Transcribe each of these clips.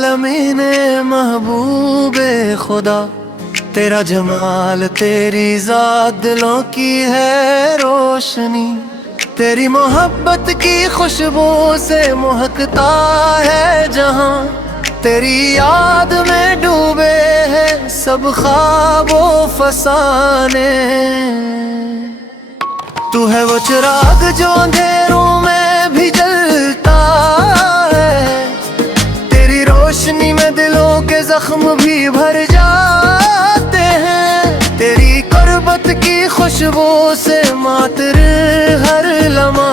आलमीन महबूबे खुदा, तेरा जमाल तेरी ज़ात दिलों की है रोशनी। तेरी मोहब्बत की खुशबू से महकता है जहां, तेरी याद में डूबे हैं सब ख्वाबो फसाने। तू है वो चिराग जो अंधेरों में भी जलता है, तेरी रोशनी में दिलों के जख्म भी भर जाते हैं। तेरी कुर्बत की खुशबू से मातर हर लम्हा,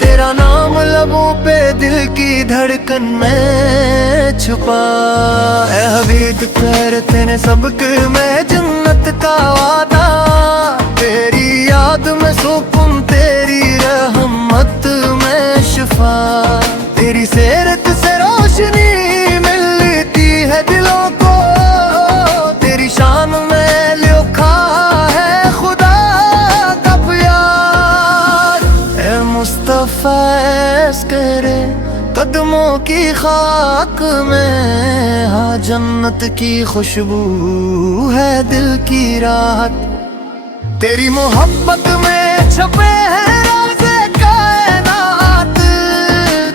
तेरा नाम लबों पे दिल की धड़कन में छुपा। ऐ हबीब करते ने सबके मैं जन्नत का वादा, तेरी याद में सुकून तेरी रहमत में शिफा। तेरी सेरत से रोशनी मिलती है दिलों को, तेरी शान में लिखा है खुदा का प्यार। ऐ मुस्तफा करे कदमों की खाक में, हाँ जन्नत की खुशबू है दिल की राहत। तेरी मोहब्बत में छपे हैं राज़े कायनात,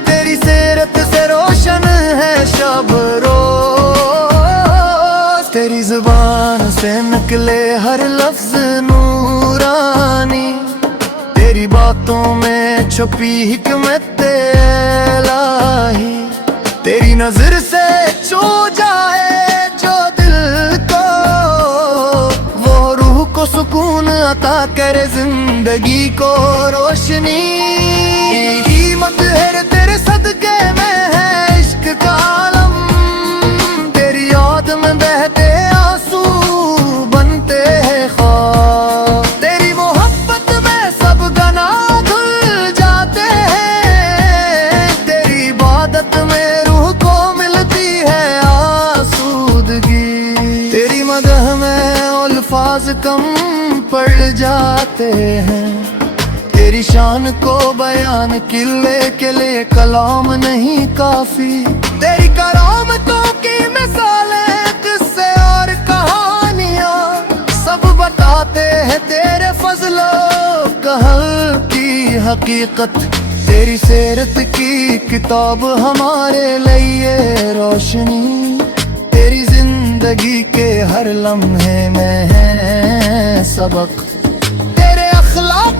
तेरी सेरत से रोशन है शब रोज़। तेरी ज़ुबान से निकले हर लफ्ज़ नूरानी, तेरी बातों में छुपी हिकमत इलाही। तेरी नजर से छू जाए जो दिल को, वो रूह को सुकून अता करे जिंदगी को रोशनी। कीमत है तेरे सदके में है इश्क का आलम, तेरी याद में बहते आंसू बनते हैं ख्वाब। तेरी मोहब्बत में सब गुनाह धुल जाते हैं, तेरी इबादत में रूह को मिलती है आसूदगी। तेरी मदह में अल्फाज कम पड़ जाते हैं, तेरी शान को बयान किले के लिए कलाम नहीं काफी। तेरी करामतों की मिसालें किस्से और कहानियां सब बताते हैं तेरे फजलो कहर की हकीकत। तेरी सेरत की किताब हमारे लिए रोशनी, तेरी जिंदगी के हर लम्हे में है सबक। तेरे अखलाक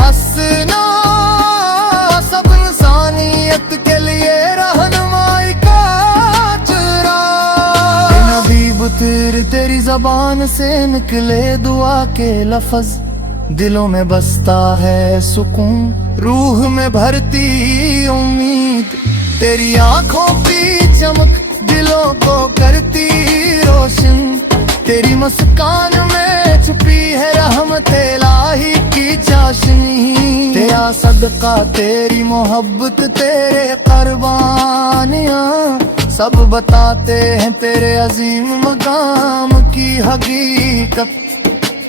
हसना सब इंसानियत के लिए रहनुमाई का चिराग। नबीब तेरी ज़बान से निकले दुआ के लफ्ज़, दिलों में बसता है सुकून रूह में भरती उम्मीद। तेरी आंखों की चमक दिलों को करती रोशन, तेरी मुस्कान में छुपी है रहमत इलाही की चाशनी। तेरा सदका तेरी मोहब्बत तेरे कुर्बानियां सब बताते हैं तेरे अजीम मकाम की हकीकत।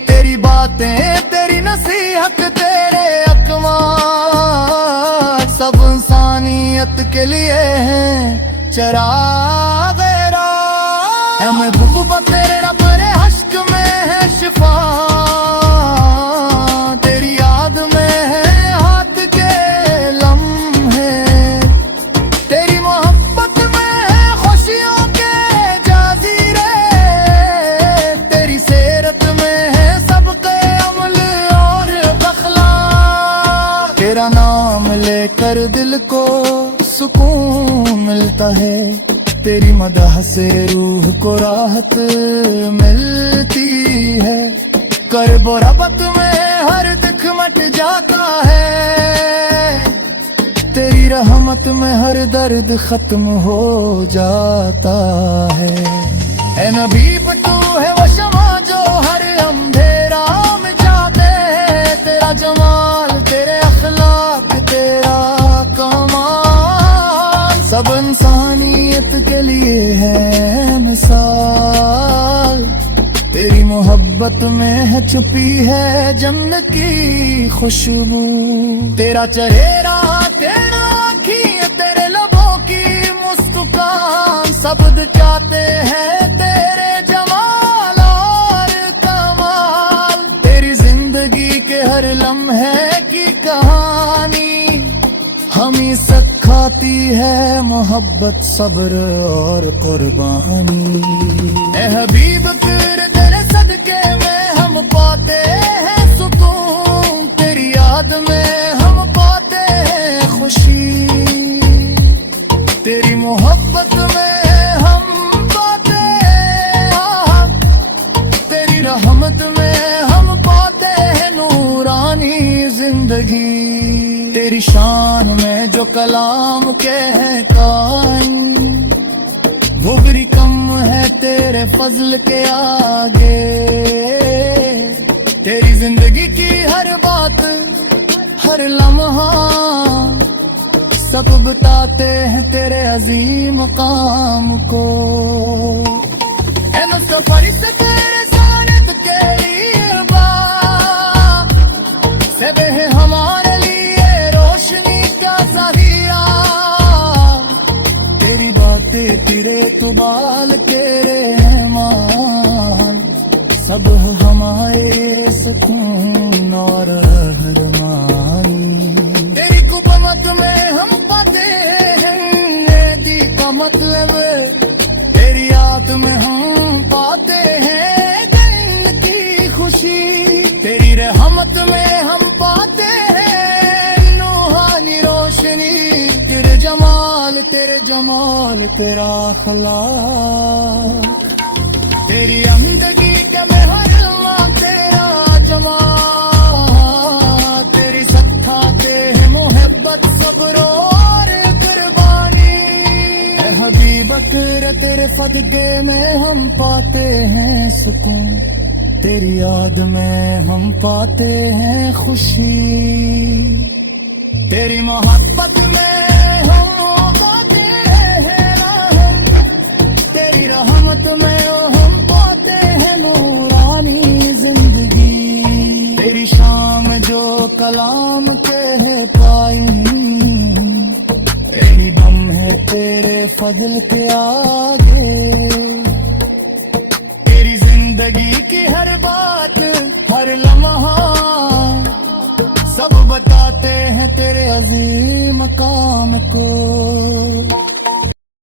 तेरी बातें तेरी नसीहत तेरे अक़वाल सब इंसानियत के लिए हैं चिराग राह। महबूबा तेरे रब रे हश्क में है शिफा, तेरी याद में है हाथ के लम्हे। तेरी मोहब्बत में है खुशियों के जाज़ीरे, तेरी सेरत में है सबके अमल और अखलाक। तेरा नाम लेकर दिल को सुकून मिलता है, तेरी मदह से रूह को राहत मिलती है। कर्ब और रबत में हर दुख मट जाता है, तेरी रहमत में हर दर्द खत्म हो जाता है। ऐ नबी तू है वो शमा जो हर अंधेरा मिटाते हैं, तेरा जमाल तेरे अखलाक तेरा कमाल सब इंसानियत के लिए है मिसाल। तेरी मोहब्बत में है छुपी है जन्नत की खुशबू। तेरा चेहरा तेरा आँखियाँ तेरे लबों की जहान सब चाहते हैं तेरे जमाल और कमाल। तेरी जिंदगी के हर लम्हे की कहानी हमें सिखाती है मोहब्बत, सब्र और कुर्बानी। ए हबीब तेरे तेरे सदके में हम पाते हैं सुकून, तेरी याद में हम पाते हैं खुशी, तेरी मोहब्बत में हम पाते हैं, तेरी रहमत में हम पाते हैं नूरानी जिंदगी। तेरी शान में जो कलाम के हैं कायम, वो भी कम है तेरे फजल के आगे। तेरी जिंदगी की हर बात हर लम्हा सब बताते हैं तेरे अजीम काम को। सफर से तेरे सानित के लिए सब है हमारे लिए रोशनी का ज़रिया। तेरी बातें तेरे तुबाल के रहमान, सब है हमारे सुकून और रहमानी। तेरी कुबमत में हम पाते हैं दी का मतलब, तेरी याद में हम पाते हैं दिन की खुशी, तेरी रहमत में हम पाते हैं नूरानी रोशनी। तेरे जमाल तेरा अखलाक, तेरी अमदगी के महरमा तेरा जमाल। तेरी सत्ता ते है मोहब्बत सब्र और कुर्बानी। ए हबीब अकरम तेरे सदके में हम पाते हैं सुकून, तेरी याद में हम पाते हैं खुशी, तेरी मोहब्बत में हम पाते हैं राहम, तेरी रहमत में हम पाते हैं नूरानी जिंदगी। तेरी शाम जो कलाम के है पाई, एनी बम है तेरे फजल के आगे। तेरी जिंदगी की हर बात हर लम्हा सब बताते हैं तेरे अजीम काम को।